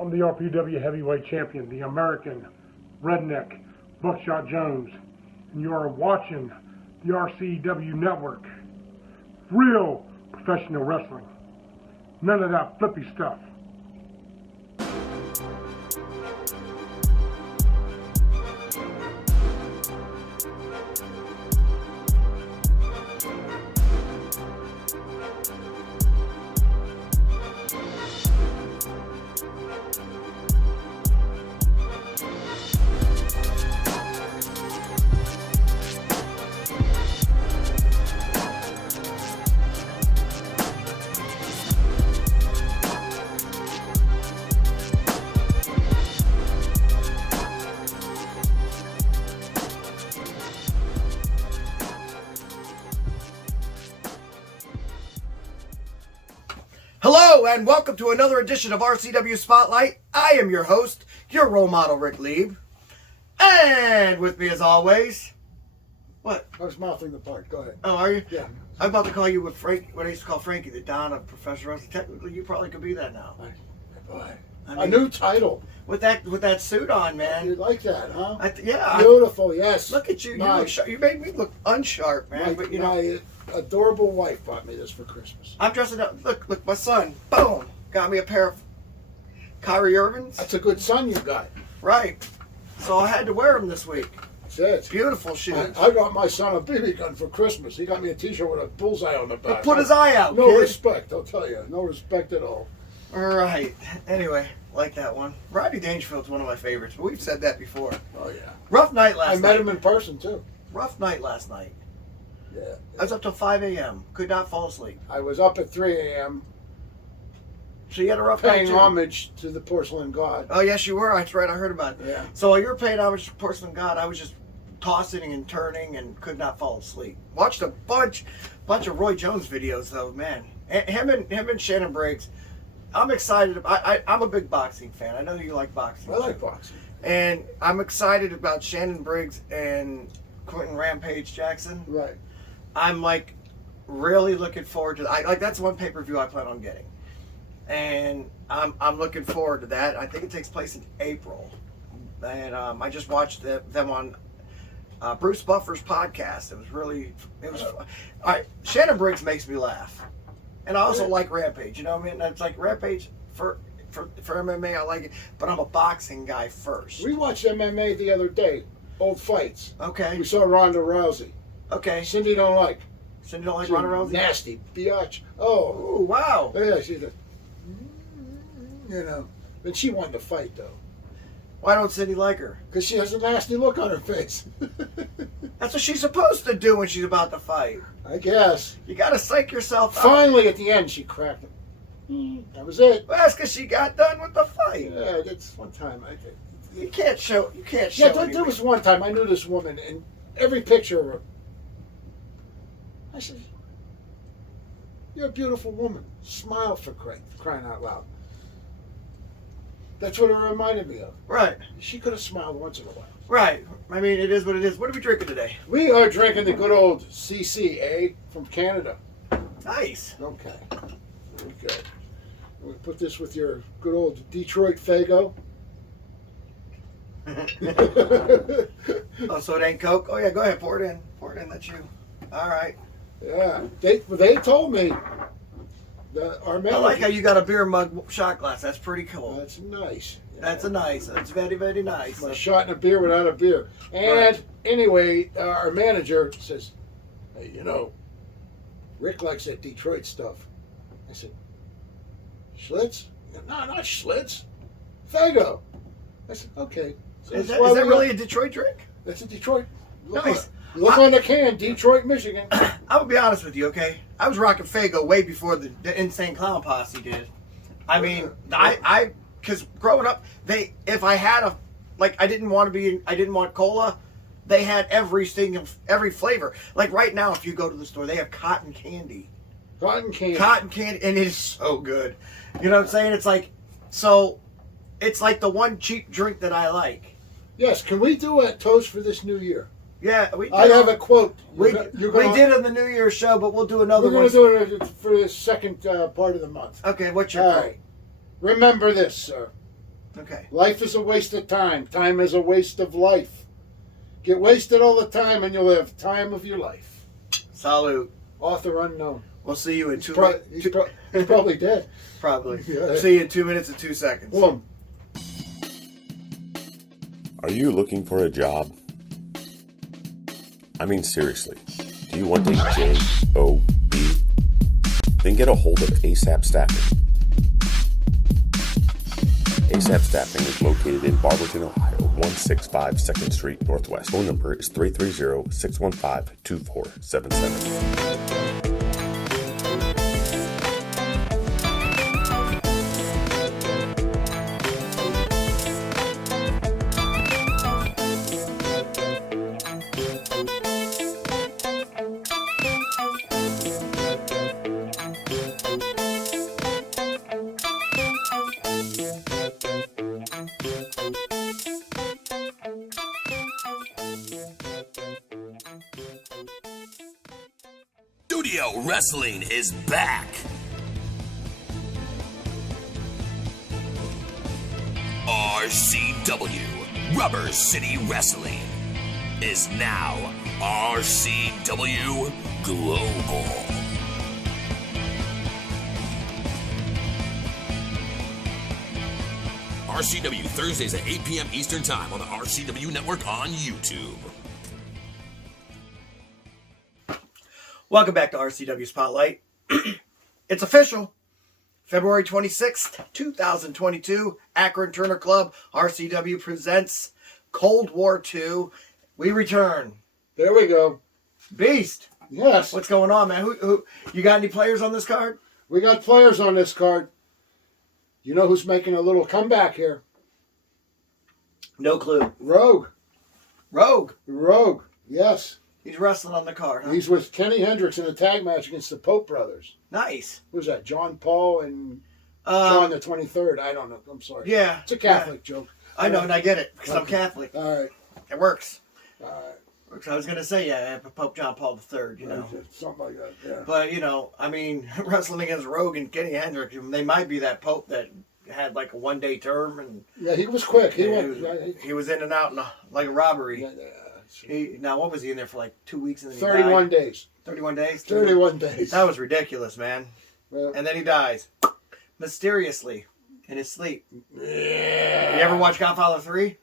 I'm the RCW Heavyweight Champion, the American Redneck Buckshot Jones, and you are watching the RCW Network. Real professional wrestling. None of that flippy stuff. Hello and welcome to another edition of RCW Spotlight. I am your host, your RoleModel Ric Lieb. And with me as always, what? I was mouthing the part. Go ahead. Oh, are you? Yeah. I'm about to call you what I used to call Frankie, the Don of professional wrestling. Technically, you probably could be that now. Boy. I mean, A new title. With that suit on, man. You like that, huh? Yeah. Beautiful, yes. Look at you. You look sharp. You made me look unsharp, man. But you know, my adorable wife bought me this for Christmas. I'm dressing up. Look, my son, boom, got me a pair of Kyrie Irvins. That's a good son you got. Right. So I had to wear them this week. That's it. Beautiful shoes. I got my son a BB gun for Christmas. He got me a T-shirt with a bullseye on the back. But put his eye out, No kid. respect, I'll tell you. No respect at all. All right. Anyway, like that one. Rodney Dangerfield's one of my favorites, but we've said that before. Oh, yeah. Rough night last I night. met him in person, too. Rough night last night. Yeah. I was up till 5 a.m. Could not fall asleep. I was up at 3 a.m. So you had a rough night, paying too. homage to the porcelain god. Oh, yes, you were. That's right. I heard about it. Yeah. So while you were paying homage to Porcelain God, I was just tossing and turning and could not fall asleep. Watched a bunch of Roy Jones videos, though, man. Him and Shannon Briggs. I'm excited. I'm a big boxing fan. I know you like boxing. I like boxing. And I'm excited about Shannon Briggs and Quentin Rampage Jackson. Right. I'm like really looking forward to that's one pay-per-view I plan on getting. And I'm looking forward to that. I think it takes place in April. And I just watched them on Bruce Buffer's podcast. It was all right. Shannon Briggs makes me laugh. And I also like Rampage, you know what I mean? It's like Rampage for MMA, I like it, but I'm a boxing guy first. We watched MMA the other day, old fights. Okay. We saw Ronda Rousey. Okay. Cindy don't like. Cindy don't like Ronda Rousey? Nasty biatch. Oh. Ooh, wow. Yeah, she's a, you know. But she won the fight, though. Why don't Cindy like her? Because she has a nasty look on her face. That's what she's supposed to do when she's about to fight. I guess. You got to psych yourself out. Finally, at the end, she cracked him. That was it. Well, that's because she got done with the fight. Yeah, that's one time. You can't show. Yeah, there was one time I knew this woman, and every picture of her, I said, "You're a beautiful woman. Smile for crying out loud." That's what it reminded me of. Right. She could have smiled once in a while. Right. I mean, it is what it is. What are we drinking today? We are drinking the good old CCA from Canada. Nice. Okay. Okay. We put this with your good old Detroit Faygo. Oh, so it ain't Coke? Oh, yeah, go ahead. Pour it in. Pour it in. That's you. All right. Yeah. They told me that our manager. I like how you got a beer mug shot glass. That's pretty cool. That's nice. Yeah. That's very, very nice. A shot in a beer without a beer. And anyway, our manager says, "Hey, you know, Rick likes that Detroit stuff." I said, "Schlitz? No, not Schlitz. Faygo." I said, "Okay." So Is that's that why we really got- a Detroit drink? That's a Detroit. Nice. Look on the can, Detroit, Michigan. I'm gonna be honest with you, okay? I was rocking Faygo way before the Insane Clown Posse did. I mean, because growing up, if I had I didn't want cola. They had every flavor. Like right now, if you go to the store, they have cotton candy. Cotton candy. Cotton candy, and it is so good. You know what I'm saying? It's like the one cheap drink that I like. Yes. Can we do a toast for this new year? Yeah, we did. I have a quote. We did on the New Year's show, but we'll do another one. We're going to do it for the second part of the month. Okay, what's your All quote? right. Remember this, sir. Okay. Life is a waste of time. Time is a waste of life. Get wasted all the time and you'll have time of your life. Salute. Author unknown. We'll see you in He's probably dead. Probably. Yeah. See you in 2 minutes and 2 seconds. Boom. Are you looking for a job? I mean, seriously, do you want a job? Then get a hold of ASAP Staffing. ASAP Staffing is located in Barberton, Ohio, 165 2nd Street Northwest. Phone number is 330-615-2477. Studio Wrestling is back. RCW, Rubber City Wrestling, is now RCW Global. RCW Thursdays at 8 p.m. Eastern Time on the RCW Network on YouTube. Welcome back to RCW Spotlight. It's official. February 26th, 2022, Akron Turner Club, RCW presents Cold War II. We return. There we go. Beast. Yes. What's going on, man? Who you got any players on this card? We got players on this card. You know who's making a little comeback here? No clue. Rogue. Rogue. Rogue. Yes. He's wrestling on the card, huh? He's with Kenny Hendricks in a tag match against the Pope brothers. Nice. Who's that? John Paul and John the 23rd. I don't know. I'm sorry. Yeah. It's a Catholic joke. I know, and I get it, because I'm Catholic. All right. It works. All right. Works. I was going to say, yeah, Pope John Paul III, you know. Something like that, yeah. But, you know, I mean, wrestling against Rogue and Kenny Hendricks, they might be that Pope that had like a one-day term. And yeah, he was quick. He was in and out like a robbery. Yeah, Now, what was he in there for, like 2 weeks? And then 31 days. 31 days? 31 days. That was ridiculous, man. Yeah. And then he dies. Mysteriously. In his sleep. Yeah. You ever watch Godfather 3?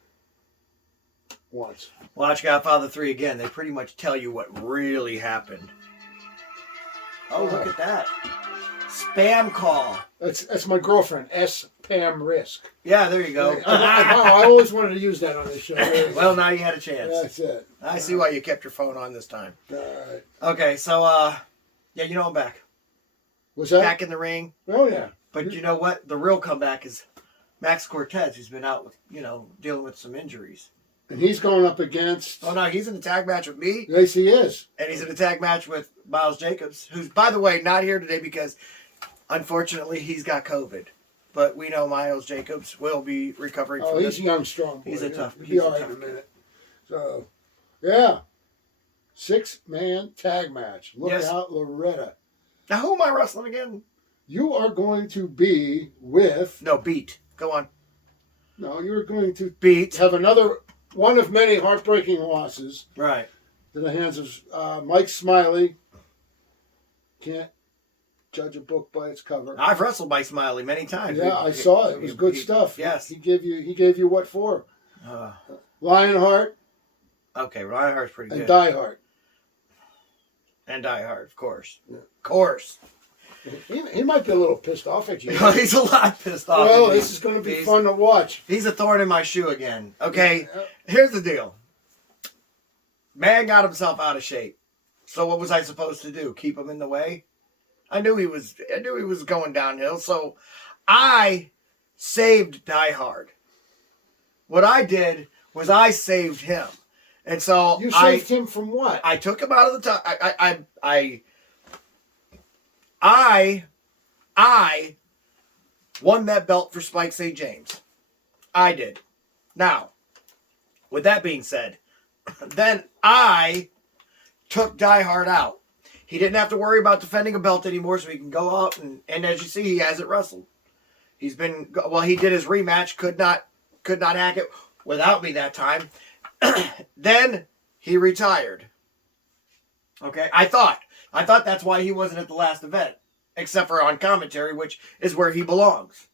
Once. Watch Godfather 3 again. They pretty much tell you what really happened. Oh, look at that. Spam call. That's my girlfriend, S. Pam Risk. Yeah, there you go. I always wanted to use that on this show. Well, now you had a chance. That's it. I see why you kept your phone on this time. All right. Okay, so, yeah, you know I'm back. Was that? Back in the ring. Oh, yeah. But you know what? The real comeback is Max Cortez, who's been out with, dealing with some injuries. And he's going up against... Oh, no, he's in a tag match with me. Yes, he is. And he's in a tag match with Miles Jacobs, who's, by the way, not here today because, unfortunately, he's got COVID. But we know Miles Jacobs will be recovering from this. He's a young, strong boy. He's a tough. He'll He's be a all right tough in a kid. minute. So, yeah. 6-man tag match. Look Yes. out, Loretta. Now, who am I wrestling again? You are going to be with... No, beat. Go on. No, you're going to Beat. have another one of many heartbreaking losses Right. in the hands of Mike Smiley. Can't judge a book by its cover. I've wrestled by Smiley many times. Yeah, I saw it. It was good stuff. Yes. He gave you what for? Uh, Lionheart okay, Reinhardt's pretty and good. Dieheart. And Die Hard, of course. Yeah. Of course. He might be a little pissed off at you. He's a lot pissed off. Well, at me. this is going to be fun to watch. He's a thorn in my shoe again. Okay, here's the deal. Man got himself out of shape. So what was I supposed to do? Keep him in the way? I knew he was going downhill. So I saved Die Hard. What I did was I saved him. And so You saved him from what? I took him out of the top. I won that belt for Spike St. James. I did. Now, with that being said, then I took Die Hard out. He didn't have to worry about defending a belt anymore, so he can go out and as you see, he hasn't wrestled. He did his rematch, could not hack it without me that time. Then he retired. Okay, I thought that's why he wasn't at the last event, except for on commentary, which is where he belongs.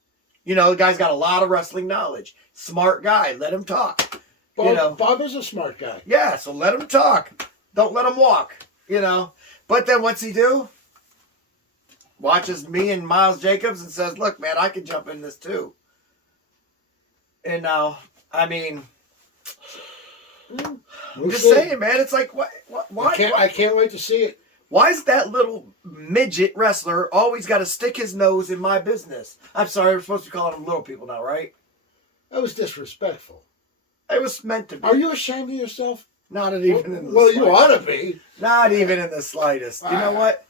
You know, the guy's got a lot of wrestling knowledge. Smart guy. Let him talk. Bob is a smart guy. Yeah, so let him talk. Don't let him walk. But then what's he do? Watches me and Miles Jacobs and says, "Look, man, I can jump in this too." And now, I mean, I'm just saying, man. It's like, why? I can't wait to see it. Why is that little midget wrestler always got to stick his nose in my business? I'm sorry, we're supposed to be calling them little people now, right? That was disrespectful. It was meant to be. Are you ashamed of yourself? Not even in the Well, slightest. you ought to be. Not even in the slightest. You know what?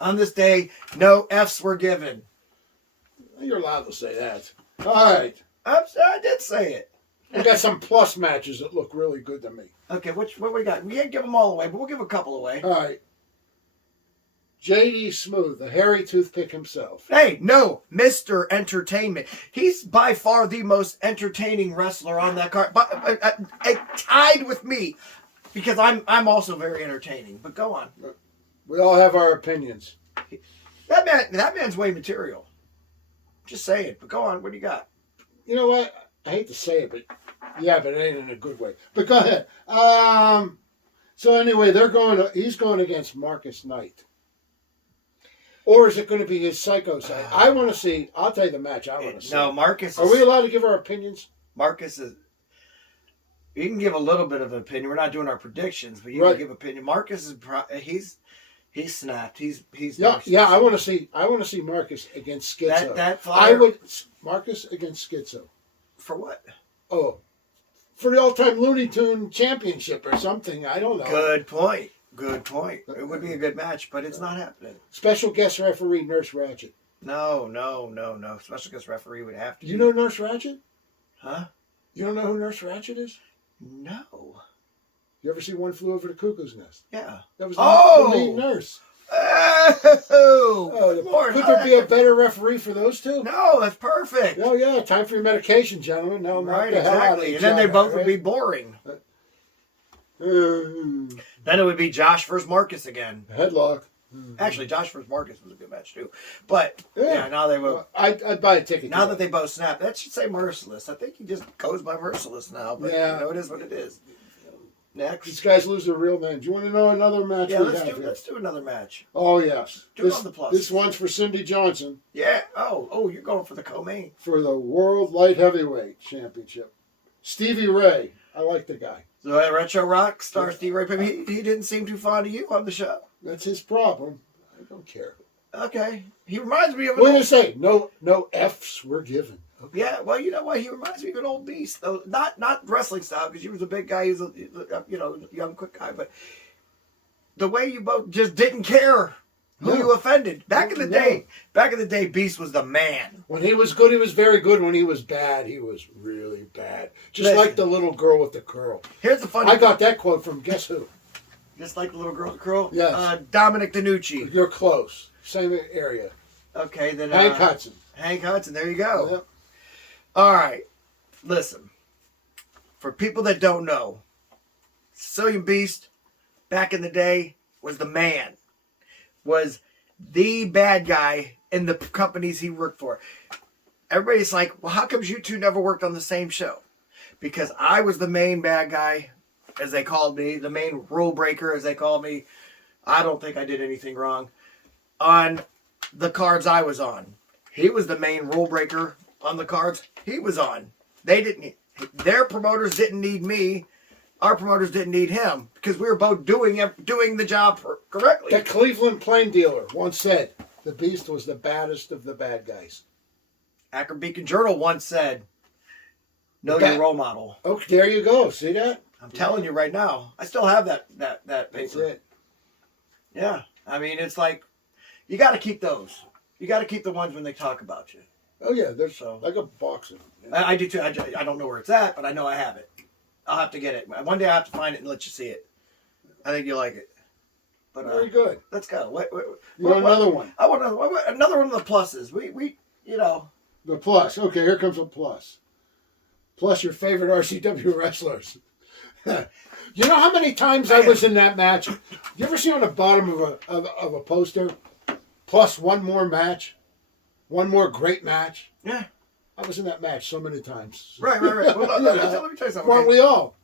On this day, no F's were given. You're allowed to say that. All right. I did say it. We got some plus matches that look really good to me. Okay, what we got? We can't give them all away, but we'll give a couple away. All right. JD Smooth, the hairy toothpick himself. Hey, no, Mr. Entertainment. He's by far the most entertaining wrestler on that card, but tied with me, because I'm also very entertaining. But go on. We all have our opinions. That man's way material. Just say it. But go on. What do you got? You know what? I hate to say it, but it ain't in a good way. But go ahead. So anyway, he's going against Marcus Knight. Or is it going to be his psycho side? I want to see. I'll tell you the match I want to see. No, Marcus. Are we allowed to give our opinions? Marcus is. You can give a little bit of an opinion. We're not doing our predictions, but you can give opinion. Marcus is. He's snapped. He's. Yeah. I want to see. Marcus against Schizo. That flyer, Marcus against Schizo. For what? Oh, for the all-time Looney Tune Championship or something. I don't know. Good point. It would be a good match, but it's not happening. Special guest referee Nurse Ratchet. No. Special guest referee would have to. You know Nurse Ratchet? Huh? You don't know who Nurse Ratchet is? No. You ever see One Flew Over the Cuckoo's Nest? Yeah. That was the lead nurse. Lord, could there be a better referee for those two? No, that's perfect. Oh yeah, time for your medication, gentlemen. Now, right, exactly. And then they both would be boring. Then it would be Josh versus Marcus again. Headlock. Actually, Josh versus Marcus was a good match too. But now they will. I'd buy a ticket. Now that they both snapped, that should say Merciless. I think he just goes by Merciless now. But it is what it is. Next, these guys lose their real names. You want to know another match? Yeah, let's do another match. Oh yes, this one's for Cindy Johnson. Yeah. Oh, you're going for the co-main for the World Light Heavyweight Championship. Stevie Ray, I like the guy. The Retro Rock star Stevie Ray. He didn't seem too fond of you on the show. That's his problem. I don't care. Okay, he reminds me of. What did I say? No F's were given. Okay. Yeah, well, you know what? He reminds me of an old beast, though. Not wrestling style, because he was a big guy. He's a young, quick guy. But the way you both just didn't care who you offended. Back in the day, Beast was the man. When he was good, he was very good. When he was bad, he was really bad. Just like the little girl with the curl. Here's the funny. I got that quote from guess who? Just like the little girl with the curl. Yes. Dominic DeNucci. You're close. Same area. Okay, then. Hank Hudson. Hank Hudson. There you go. Yep. All right, listen. For people that don't know, Sicilian Beast, back in the day, was the man. Was the bad guy in the companies he worked for. Everybody's like, well, how come you two never worked on the same show? Because I was the main bad guy, as they called me, the main rule breaker, as they called me. I don't think I did anything wrong. On the cards I was on, he was the main rule breaker. On the cards he was on. Their promoters didn't need me. Our promoters didn't need him because we were both doing the job correctly. The Cleveland Plain Dealer once said the Beast was the baddest of the bad guys. Akron Beacon Journal once said, know your role model. Oh, there you go. See that? I'm telling you right now. I still have that paper. That's it. Yeah. I mean, it's like, you got to keep those. You got to keep the ones when they talk about you. Oh, yeah. There's like a box of them. I do too. I don't know where it's at, but I know I have it. I'll have to get it. One day I'll have to find it and let you see it. I think you'll like it. But, very good. Let's go. You want another one? I want another one of the pluses. We The plus. Okay, here comes a plus. Plus your favorite RCW wrestlers. You know how many times I was in that match? You ever see on the bottom of a poster, plus one more match? One more great match? Yeah. I was in that match so many times. Right. Well, let me tell you something. Weren't we all?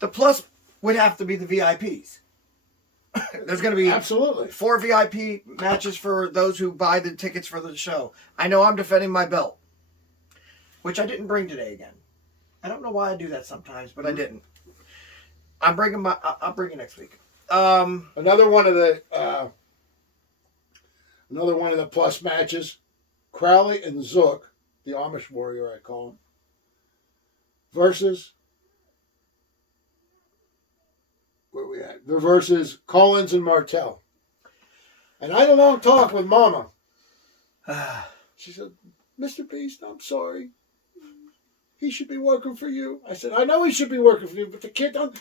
The plus would have to be the VIPs. There's going to be Absolutely 4 VIP matches for those who buy the tickets for the show. I know I'm defending my belt, which I didn't bring today again. I don't know why I do that sometimes, but I didn't. I'll bring it next week. Another one of the plus matches, Crowley and Zook, the Amish warrior I call him, versus where we at? Versus Collins and Martel. And I had a long talk with Mama. She said, "Mr. Beast, I'm sorry. He should be working for you." I said, "I know he should be working for you, but the kid don't."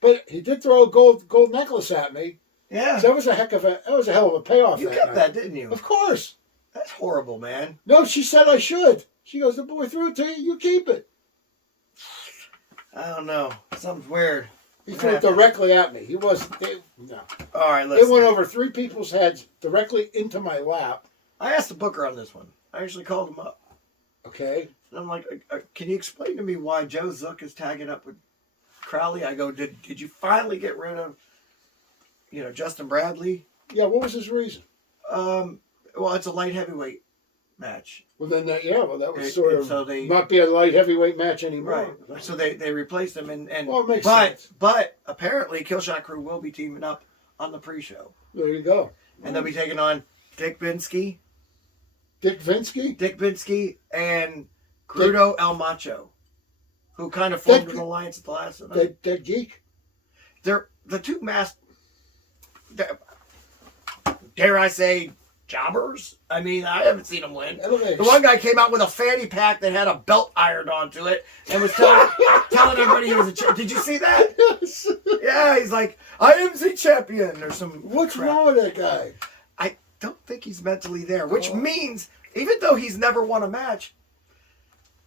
But he did throw a gold necklace at me. Yeah. So that was a hell of a payoff. You kept that, didn't you? Of course. That's horrible, man. No, she said I should. She goes, "The boy threw it to you. You keep it." I don't know. Something's weird. He threw it directly at me. No. All right, listen. It went over 3 people's heads directly into my lap. I asked the booker on this one. I actually called him up. Okay. And I'm like, can you explain to me why Joe Zook is tagging up with Crowley? I go, did you finally get rid of, Justin Bradley? Yeah, what was his reason? Well, it's a light heavyweight match. Well, then that was sort of so they, not be a light heavyweight match anymore. Right. So they replaced him, and well, it makes sense. But apparently Killshot Crew will be teaming up on the pre-show. There you go. And they'll be taking on Dick Vinsky. Dick Vinsky? Dick Vinsky and Grudo El Macho, who kind of formed an alliance at the last of it. That geek? They're the two masked, dare I say, jobbers. I mean, I haven't seen them win. The one guy came out with a fanny pack that had a belt ironed onto it and was telling everybody he was a champion. Did you see that? Yes. Yeah, he's like, "I am the champion," or some. What's crap. wrong with that guy? I don't think he's mentally there, which means even though he's never won a match,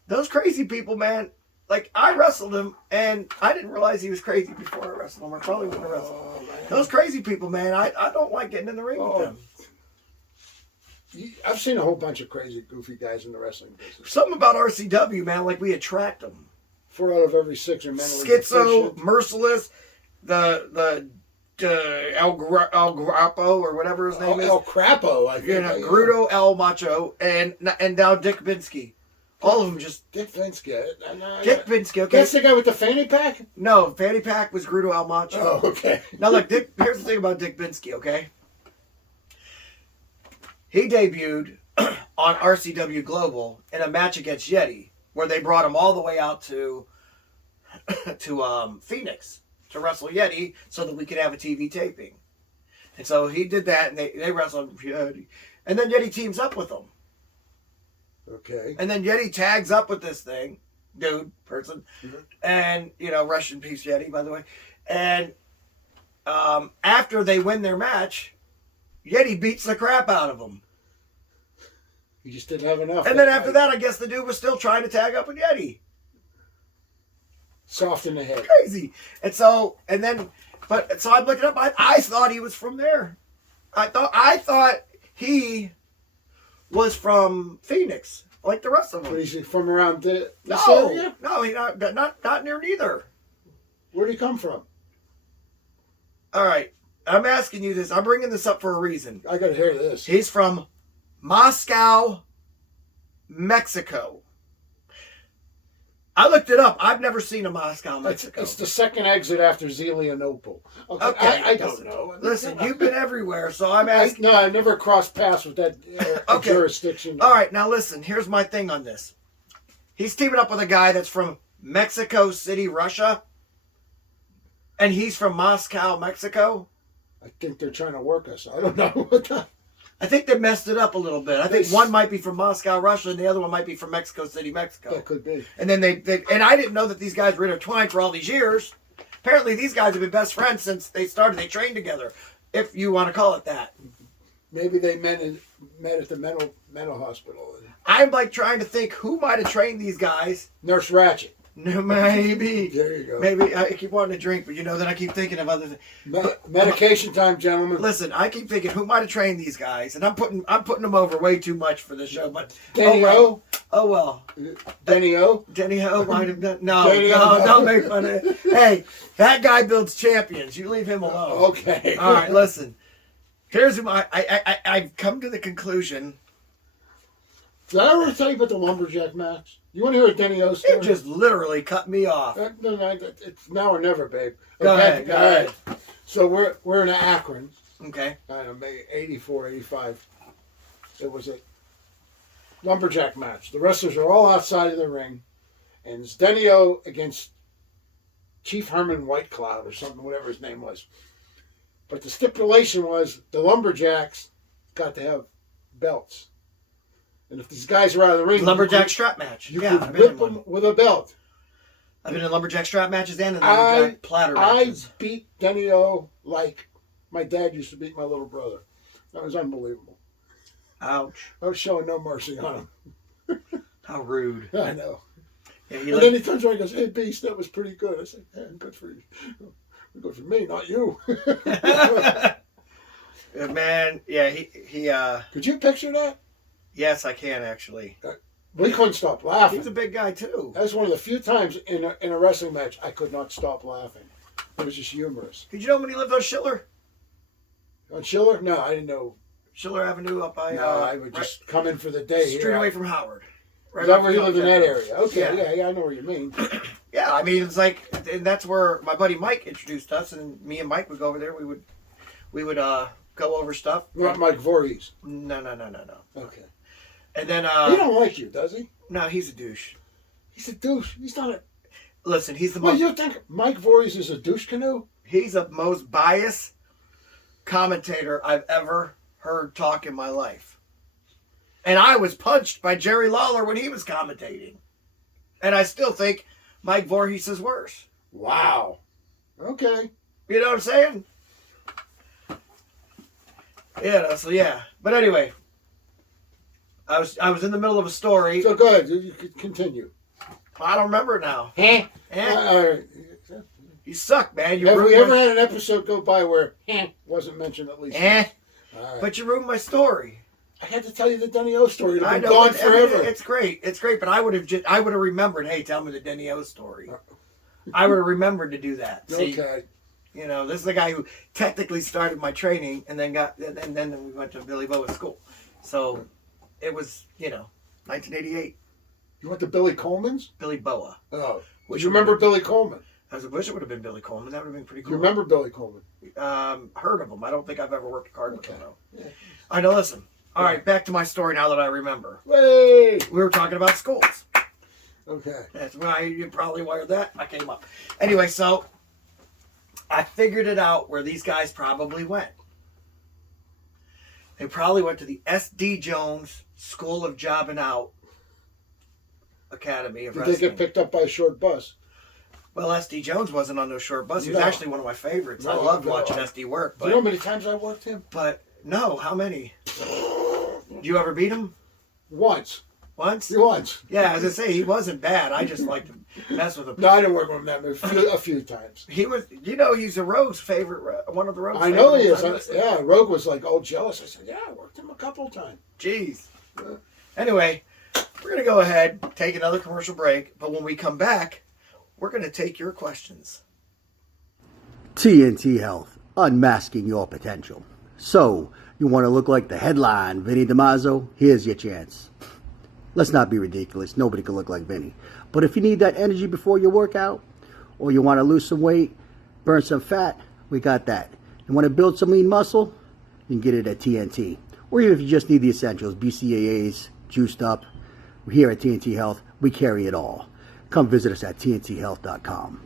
those crazy people, man. Like, I wrestled him, and I didn't realize he was crazy before I wrestled him. I probably wouldn't have wrestled him. Those crazy people, man, I don't like getting in the ring with them. I've seen a whole bunch of crazy, goofy guys in the wrestling business. Something about RCW, man, like we attract them. 4 out of every 6 are mentally Schizo, deficient. Merciless, the El Guapo, or whatever his name is. El Crapo, I think. Grudo El Macho, and now Dick Vinsky. All of them just... Dick Vinsky. Dick Vinsky, okay? That's the guy with the fanny pack? No, fanny pack was Grudo El Macho. Oh, okay. Now look, here's the thing about Dick Vinsky, okay? He debuted on RCW Global in a match against Yeti, where they brought him all the way out to Phoenix to wrestle Yeti so that we could have a TV taping. And so he did that, and they wrestled Yeti. And then Yeti teams up with him. Okay. And then Yeti tags up with this person. Mm-hmm. And, rest in peace, Yeti, by the way. And after they win their match, Yeti beats the crap out of him. He just didn't have enough. And then after that, I guess the dude was still trying to tag up with Yeti. Soft in the head. Crazy. So I'm looking up. I thought he was from there. I thought he was from Phoenix, like the rest of them. But he's from around this area? No, he's not near neither. Where'd he come from? All right. I'm asking you this. I'm bringing this up for a reason. I got to hear this. He's from Moscow, Mexico. I looked it up. I've never seen a Moscow, Mexico. It's the second exit after Zelienople. Okay. I don't know. Listen, you've been everywhere, so I'm asking. I never crossed paths with that jurisdiction. All right, now listen. Here's my thing on this. He's teaming up with a guy that's from Mexico City, Russia, and he's from Moscow, Mexico. I think they're trying to work us. I don't know. I think they messed it up a little bit. I think one might be from Moscow, Russia, and the other one might be from Mexico City, Mexico. That could be. And then and I didn't know that these guys were intertwined for all these years. Apparently, these guys have been best friends since they started. They trained together, if you want to call it that. Maybe they met at the mental hospital. I'm like trying to think who might have trained these guys. Nurse Ratchet. No, maybe. There you go. Maybe I keep wanting to drink, but then I keep thinking of other things. Medication time, gentlemen. Listen, I keep thinking who might have trained these guys, and I'm putting them over way too much for the show. But Denny oh well. Denny O. Denny O might have done. No, Denny O. don't make fun of it. Hey, that guy builds champions. You leave him alone. Okay. All right, listen. Here's who I've come to the conclusion. Did I ever tell you about the lumberjack match? You want to hear a Denny O story? It just literally cut me off. No, it's now or never, babe. Go ahead. So we're in Akron. Okay. I don't know, maybe 84, 85. It was a lumberjack match. The wrestlers are all outside of the ring, and it's Denny O against Chief Herman Whitecloud or something, whatever his name was. But the stipulation was the lumberjacks got to have belts. And if these guys are out of the ring... Lumberjack strap match. You I've could been whip in one. them with a belt. I've been in lumberjack strap matches and in lumberjack platter I matches. beat Denny O like my dad used to beat my little brother. That was unbelievable. Ouch. I was showing no mercy on him. How rude. I know. Yeah, And then he turns around and goes, "Hey, Beast, that was pretty good." I said, "Yeah, good for you. Good for me, not you." Man, yeah, he Could you picture that? yes, I can actually. We couldn't stop laughing. He's a big guy too. That was one of the few times in a wrestling match I could not stop laughing. It was just humorous. Did you know when he lived on Schiller? On Schiller? No, I didn't know. Schiller Avenue up by... No, I would just come in for the day. Street away from Howard. Is that off where you the lived in that area? Okay, Yeah. yeah, I know where you mean. Yeah, I mean, it's like... And that's where my buddy Mike introduced us, and me and Mike would go over there. We would go over stuff. Not Mike Voorhees. No. Okay. And then... He don't like you, does he? No, he's a douche. He's a douche. He's not a... Listen, he's the Well, most... you think Mike Voorhees is a douche canoe? He's the most biased commentator I've ever heard talk in my life. And I was punched by Jerry Lawler when he was commentating. And I still think Mike Voorhees is worse. Wow. Okay. You know what I'm saying? Yeah, so yeah. But anyway, I was in the middle of a story. So go ahead. You could continue. I don't remember it now. All right. You suck, man. You Have we ruined ever my... had an episode go by where wasn't mentioned at least? All right. But you ruined my story. I had to tell you the Denny O story. It'd I have know, been gone but, I mean, forever. it's great, but I would have remembered. Hey, tell me the Denny O story. I would have remembered to do that. See, Okay. you know, this is the guy who technically started my training, and then then we went to Billy Boa school. So it was 1988. You went to Billy Coleman's? Billy Boa. Oh. Which You remember Billy Coleman? I wish it would have been Billy Coleman. That would have been pretty cool. You remember Billy Coleman? Heard of him. I don't think I've ever worked a card with Okay. him though. Yeah. I know. Listen. All right, back to my story now that I remember. Hey! We were talking about schools. Okay. That's why you probably wired that. I came up. Anyway, so I figured it out where these guys probably went. They probably went to the S.D. Jones School of Jobbing Out Academy of Did Wrestling. they get picked up by a short bus? Well, S.D. Jones wasn't on no short bus. He was No. actually one of my favorites. I No, loved no. watching S.D. work. Do you know how But, many times I worked him? no, how many? Did you ever beat him? Once. Once? Once. Yeah, as I say, he wasn't bad. I just liked to mess with him. No, I didn't work with him that many. A few times. He was, he's a Rogue's favorite, one of the Rogue's I know he favorite is. wrestlers. Yeah, Rogue was like all jealous. I said, yeah, I worked him a couple of times. Jeez. Anyway, we're going to go ahead, take another commercial break, but when we come back, we're going to take your questions. TNT Health, unmasking your potential. So, you want to look like the headline, Vinny DiMaggio? Here's your chance. Let's not be ridiculous. Nobody can look like Vinny. But if you need that energy before your workout, or you want to lose some weight, burn some fat, we got that. You want to build some lean muscle? You can get it at TNT. Or even if you just need the essentials, BCAAs, juiced up. Here at TNT Health, we carry it all. Come visit us at tnthealth.com.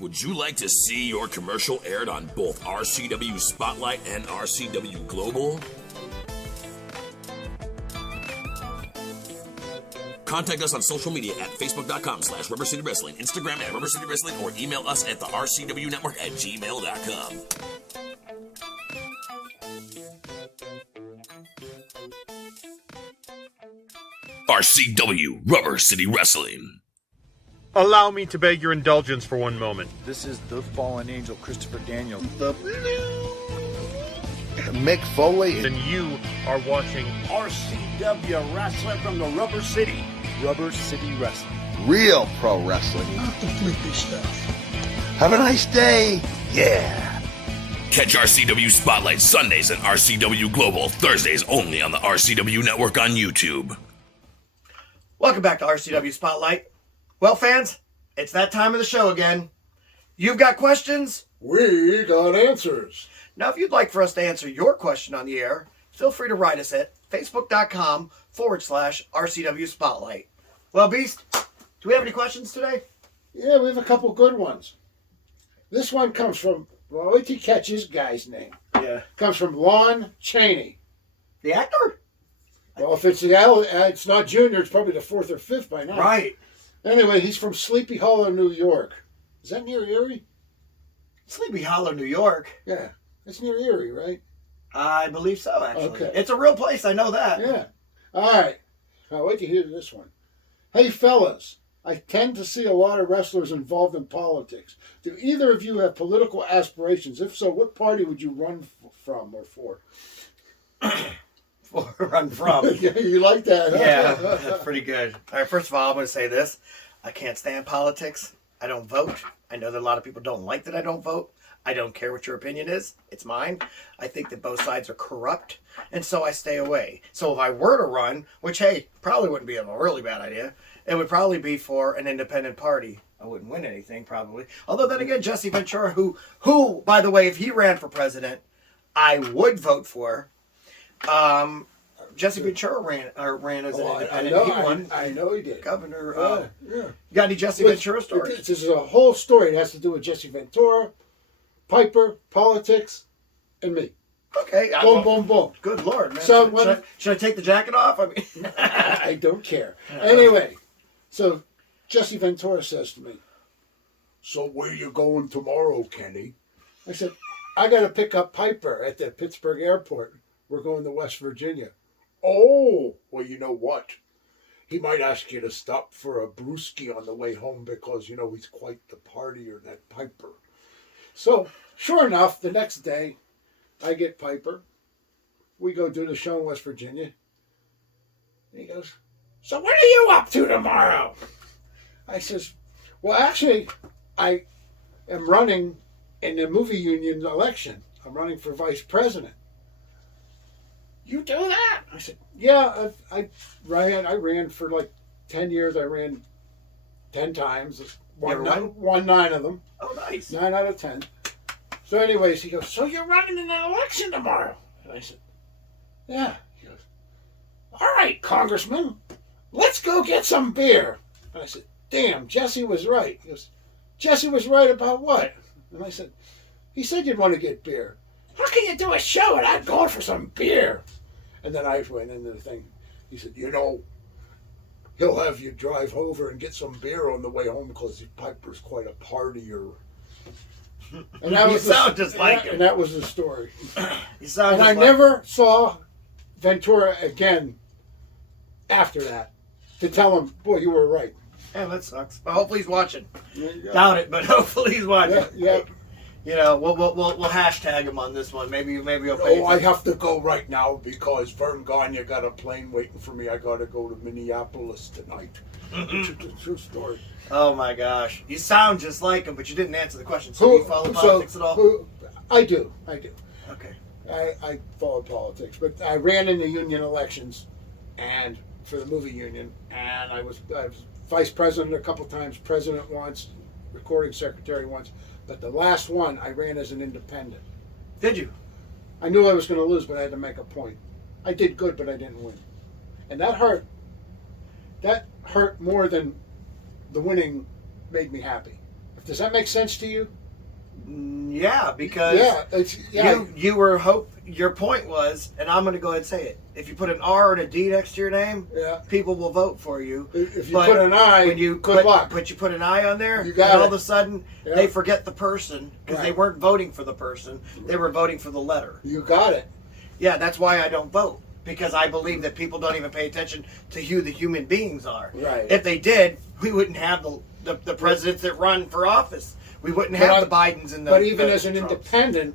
Would you like to see your commercial aired on both RCW Spotlight and RCW Global? Contact us on social media at facebook.com/Rubber City Wrestling, Instagram at Rubber City Wrestling, or email us at the RCW Network at gmail.com. RCW Rubber City Wrestling. Allow me to beg your indulgence for one moment. This is the fallen angel, Christopher Daniels. The Mick Foley. And you are watching RCW Wrestling from the Rubber City. Rubber City Wrestling. Real pro wrestling. Not the flippy stuff. Have a nice day. Yeah. Catch RCW Spotlight Sundays and RCW Global Thursdays only on the RCW Network on YouTube. Welcome back to RCW Spotlight. Well, fans, it's that time of the show again. You've got questions? We got answers. Now, if you'd like for us to answer your question on the air, feel free to write us at facebook.com/RCW Spotlight. Well, Beast, do we have any questions today? Yeah, we have a couple good ones. This one comes from, well, wait till you catch this guy's name. Yeah. Comes from Lon Chaney. The actor? Well, if it's not Junior, it's probably the 4th or 5th by now. Right. Anyway, he's from Sleepy Hollow, New York. Is that near Erie? Sleepy Hollow, New York. Yeah, it's near Erie, right? I believe so, actually. Okay. It's a real place, I know that. Yeah. All right. Now, wait to hear this one. Hey, fellas, I tend to see a lot of wrestlers involved in politics. Do either of you have political aspirations? If so, what party would you run from or for? Run from. Yeah, you like that, huh? Yeah, that's pretty good. All right, first of all, I'm going to say this. I can't stand politics. I don't vote. I know that a lot of people don't like that I don't vote. I don't care what your opinion is. It's mine. I think that both sides are corrupt, and so I stay away. So if I were to run, which, hey, probably wouldn't be a really bad idea, it would probably be for an independent party. I wouldn't win anything, probably. Although then again, Jesse Ventura, who, by the way, if he ran for president, I would vote for. Jesse Ventura ran as an independent. He won. I know he did. Governor. Yeah. You got any Jesse Ventura stories? This is a whole story. It has to do with Jesse Ventura, Piper, politics, and me. Okay. Boom, boom, boom. Good Lord, man. So should I take the jacket off? I mean, I don't care. Anyway, so Jesse Ventura says to me, "So where you going tomorrow, Kenny?" I said, "I got to pick up Piper at the Pittsburgh airport. We're going to West Virginia." "Oh, well, you know what? He might ask you to stop for a brewski on the way home because, he's quite the partier, that Piper." So, sure enough, the next day, I get Piper. We go do the show in West Virginia. And he goes, "So what are you up to tomorrow?" I says, "Well, actually, I am running in the movie union election. I'm running for vice president." "You do that?" I said, "Yeah, I ran for like 10 years. I ran 10 times. Won 9 of them. Oh, nice. 9 out of 10. So anyways, he goes, "So you're running in an election tomorrow?" And I said, "Yeah." He goes, "All right, Congressman, let's go get some beer." And I said, "Damn, Jesse was right." He goes, "Jesse was right about what?" And I said, "He said you'd want to get beer." "How can you do a show without going for some beer?" And then I went into the thing. He said, "He'll have you drive over and get some beer on the way home because Piper's quite a partier." And that was just like him. And that was the story. You sound. And I never saw Ventura again after that to tell him, "Boy, you were right." Yeah, that sucks. Well, hopefully he's watching. Yeah. Doubt it, but hopefully he's watching. Yeah. We'll hashtag him on this one. Maybe he'll pay. "Oh, I have to go right now because Vern Gagne got a plane waiting for me. I got to go to Minneapolis tonight." It's a true story. Oh my gosh, you sound just like him, but you didn't answer the question. So do you follow politics at all? I do. Okay. I follow politics, but I ran in the union elections, and for the movie union, and I was vice president a couple times, president once, recording secretary once, but the last one I ran as an independent. Did you? I knew I was going to lose, but I had to make a point. I did good, but I didn't win, and that hurt. That hurt more than the winning made me happy. Does that make sense to you? Yeah, because you were your point was, and I'm going to go ahead and say it. If you put an R and a D next to your name, people will vote for you. If you put an I, good luck. But you put an I on there, and all of a sudden they forget the person because they weren't voting for the person; they were voting for the letter. You got it. Yeah, that's why I don't vote because I believe that people don't even pay attention to who the human beings are. Right. If they did, we wouldn't have the presidents that run for office. We wouldn't have the Bidens and the. But even as an Trumps. independent,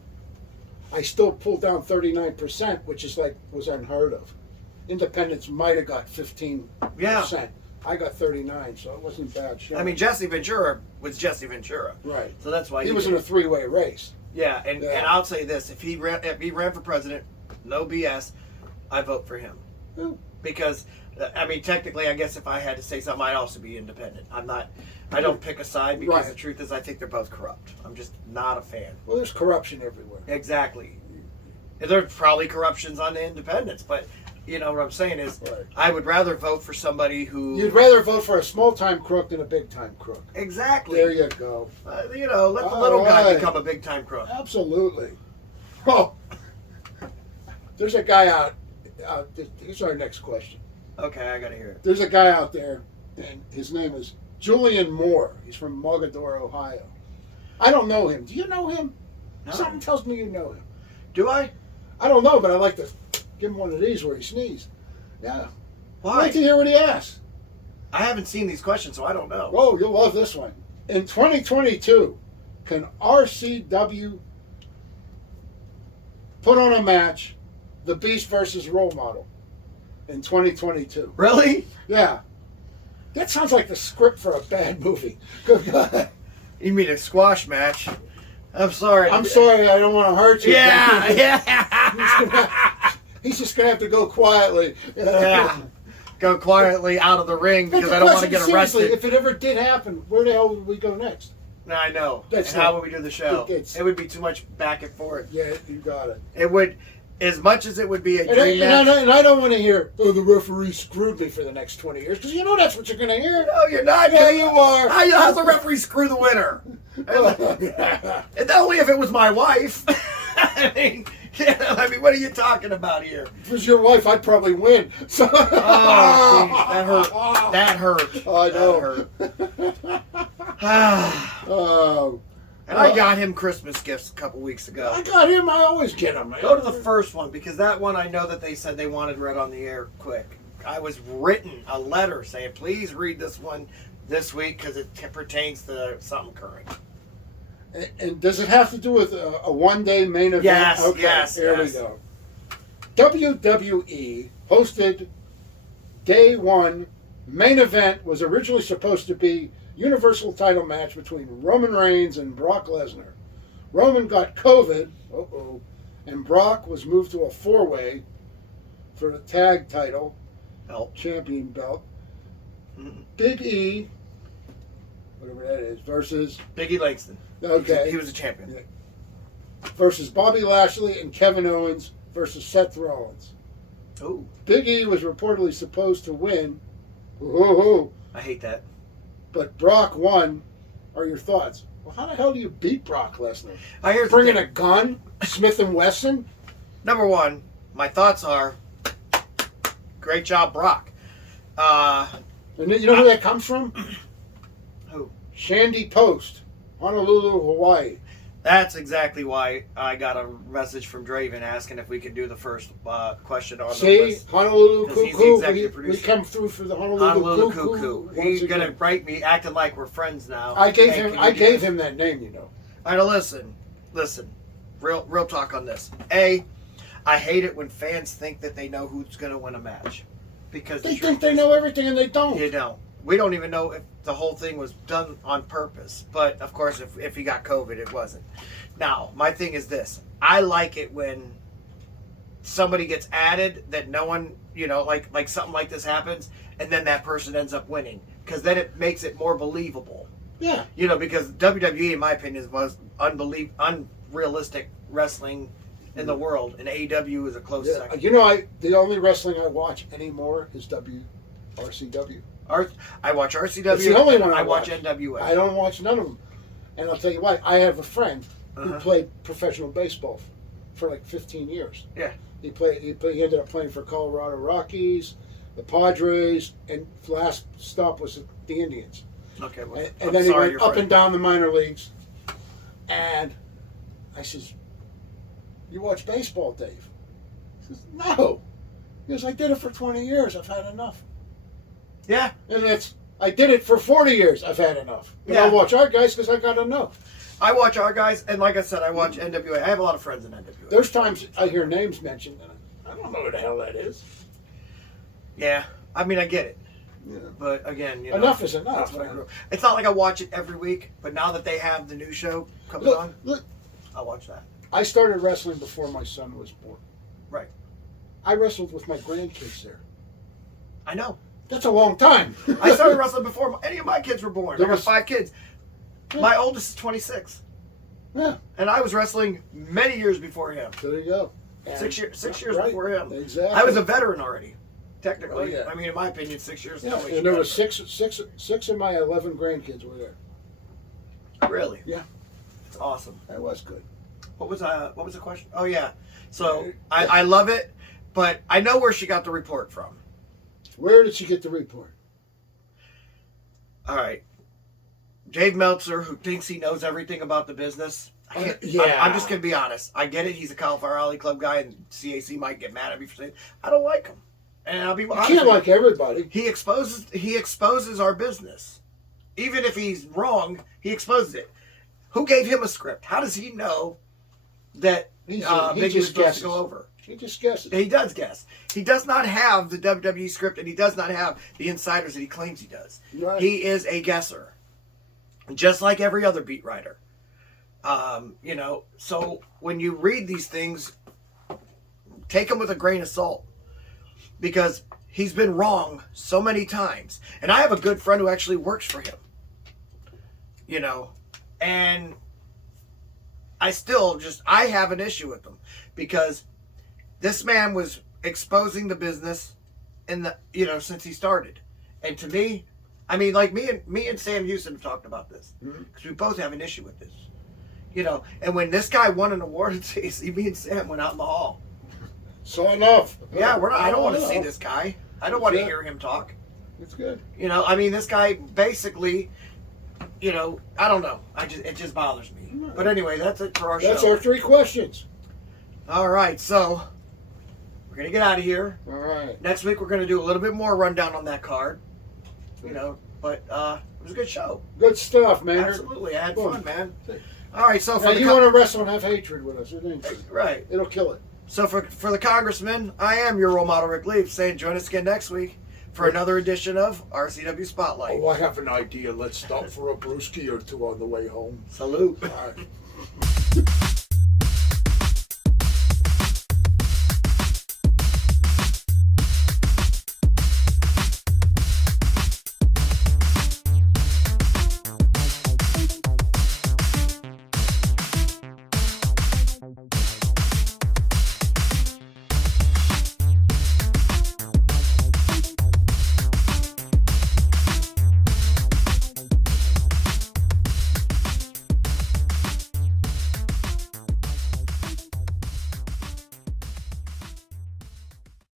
I still pulled down 39%, which is was unheard of. Independents might have got 15%. Yeah. I got 39, so it wasn't bad. Shot. I mean, Jesse Ventura was Jesse Ventura. Right. So that's why he was in a three-way race. Yeah, and I'll say this: if he ran for president, no BS, I vote for him. Because I mean, technically, I guess if I had to say something, I'd also be independent. I don't pick a side because the truth is, I think they're both corrupt. I'm just not a fan. Well, there's corruption everywhere. Exactly. There's probably corruptions on the independents, but you know what I'm saying is, I would rather vote for somebody who. You'd rather vote for a small-time crook than a big-time crook. Exactly. There you go. You know, let the little guy become a big-time crook. Absolutely. Oh, there's a guy out. Here's our next question. Okay, I gotta hear it. There's a guy out there, and his name is Julian Moore. He's from Mogador, Ohio. I don't know him. Do you know him? No. Something tells me you know him. Do I? I don't know, but I'd like to give him one of these where he sneezed. Yeah. Why? I'd like to hear what he asks. I haven't seen these questions, so I don't know. Oh, you'll love this one. In 2022, can RCW put on a match, the Beast versus RoleModel, in 2022? Really? Yeah. That sounds like the script for a bad movie. Good God. You mean a squash match? I'm sorry. I'm sorry, I don't want to hurt you. Yeah, yeah. He's just going to have to go quietly. Yeah. Go quietly out of the ring because I don't want to get arrested. Seriously, if it ever did happen, where the hell would we go next? I know. That's and how would we do the show? It's- It would be too much back and forth. Yeah, you got it. It would, as much as it would be a And dream match. I don't want to hear, oh, the referee screwed me for the next 20 years, because you know that's what you're going to hear. No, you're not. Yeah, you are. How's the referee screw the winner? And only if it was my wife. I mean, what are you talking about here? If it was your wife, I'd probably win. So Oh, geez, that hurt. I know. That hurt. Oh. And I got him Christmas gifts a couple weeks ago. I got him. I always get him. Man. Go to the first one, because that one I know that they said they wanted read on the air quick. I was written a letter saying, please read this one this week because it pertains to something current. And does it have to do with a one-day main event? Yes, okay, yes, there yes. we go. WWE hosted day one. Main event was originally supposed to be Universal title match between Roman Reigns and Brock Lesnar. Roman got COVID, and Brock was moved to a four-way for the tag title, champion belt. Big E, whatever that is, versus Biggie Langston. Okay. He was a champion. Yeah. Versus Bobby Lashley and Kevin Owens versus Seth Rollins. Ooh. Big E was reportedly supposed to win. I hate that. But Brock won. Are your thoughts? Well, how the hell do you beat Brock Lesnar? Here's Bringing a gun? Smith & Wesson? Number one, my thoughts are, great job, Brock. And you know who that comes from? Who? Shandy Post, Honolulu, Hawaii. That's exactly why I got a message from Draven asking if we could do the first question on the See, list. Honolulu 'Cause he's the Cuckoo. executive We producer. come through for the Honolulu Cuckoo. once He's again. gonna write me acting like we're friends now. I gave Hey, him. can I you do gave this? him that name. You know. All right, listen. Real talk on this. I hate it when fans think that they know who's gonna win a match, because They think they know everything and they don't. You don't. We don't even know if the whole thing was done on purpose. But of course, if he got COVID, it wasn't. Now, my thing is this: I like it when somebody gets added that no one, like something like this happens, and then that person ends up winning, because then it makes it more believable. Yeah. Because WWE, in my opinion, was unrealistic wrestling in the world, and AEW is a close second. The only wrestling I watch anymore is RCW. I watch RCW. It's the only one I I watch watch. NWA. I don't watch none of them, and I'll tell you why. I have a friend who played professional baseball for like 15 years. Yeah. He ended up playing for Colorado Rockies, the Padres, and last stop was the Indians. Okay, well, And then he went up and down the minor leagues. And I says, "You watch baseball, Dave?" He says, "No." He goes, I did it for 20 years. I've had enough. Yeah. And I did it for 40 years. I've had enough. And Yeah. I watch our guys because I got enough. I watch our guys, and like I said, I watch NWA. I have a lot of friends in NWA. There's times I hear names mentioned, and I don't know who the hell that is. Yeah. I mean, I get it. Yeah. But again, you know, Enough is enough. that's what I grew up. It's not like I watch it every week, but now that they have the new show coming on, Look, I'll watch that. I started wrestling before my son was born. Right. I wrestled with my grandkids there. I know. That's a long time. I started wrestling before any of my kids were born. There I got was- 5 kids. My oldest is 26. Yeah, And I was wrestling many years before him. there you go. 6 years Right. before him. Exactly. I was a veteran already, technically. Oh, yeah. I mean, in my opinion, 6 years. Yeah, is no way and there you was got six of my 11 grandkids were there. it. Really? Yeah. It's awesome. That was good. What was the question? Oh yeah. So I love it, but I know where she got the report from. Where did she get the report? All right. Dave Meltzer, who thinks he knows everything about the business. Yeah. I'm just gonna be honest. I get it. He's a Cauliflower Alley Club guy, and CAC might get mad at me for saying I don't like him. And I'll be honest. You can't like everybody. He exposes our business. Even if he's wrong, he exposes it. Who gave him a script? How does he know that He Biggie was just supposed guesses. to go over? He just guesses. He does guess. He does not have the WWE script, and he does not have the insiders that he claims he does. Right. He is a guesser, just like every other beat writer. You know, so when you read these things, take them with a grain of salt, because he's been wrong so many times. And I have a good friend who actually works for him. You know, and I have an issue with him, because this man was exposing the business since he started. And to me, I mean, like me and Sam Houston have talked about this, because we both have an issue with this. You know, and when this guy won an award at CAC, me and Sam went out in the hall. So enough. Yeah, I don't want to see No. this guy. I don't want to Yeah. hear him talk. It's good. You know, I mean, this guy basically, you know, I don't know. It just bothers me. But anyway, that's it for our show. That's our 3 questions. All right, so we're gonna get out of here. All right. Next week we're gonna do a little bit more rundown on that card. You know, but it was a good show. Good stuff, man. Absolutely, I had Boom. fun, man. All right, so Now, for you want to wrestle and have hatred with us. It ain't, right. it'll kill it. So for the Congressman, I am your role model, Ric Lieb, saying join us again next week for another edition of RCW Spotlight. Oh, I have an idea. Let's stop for a brewski or 2 on the way home. Salute. All right.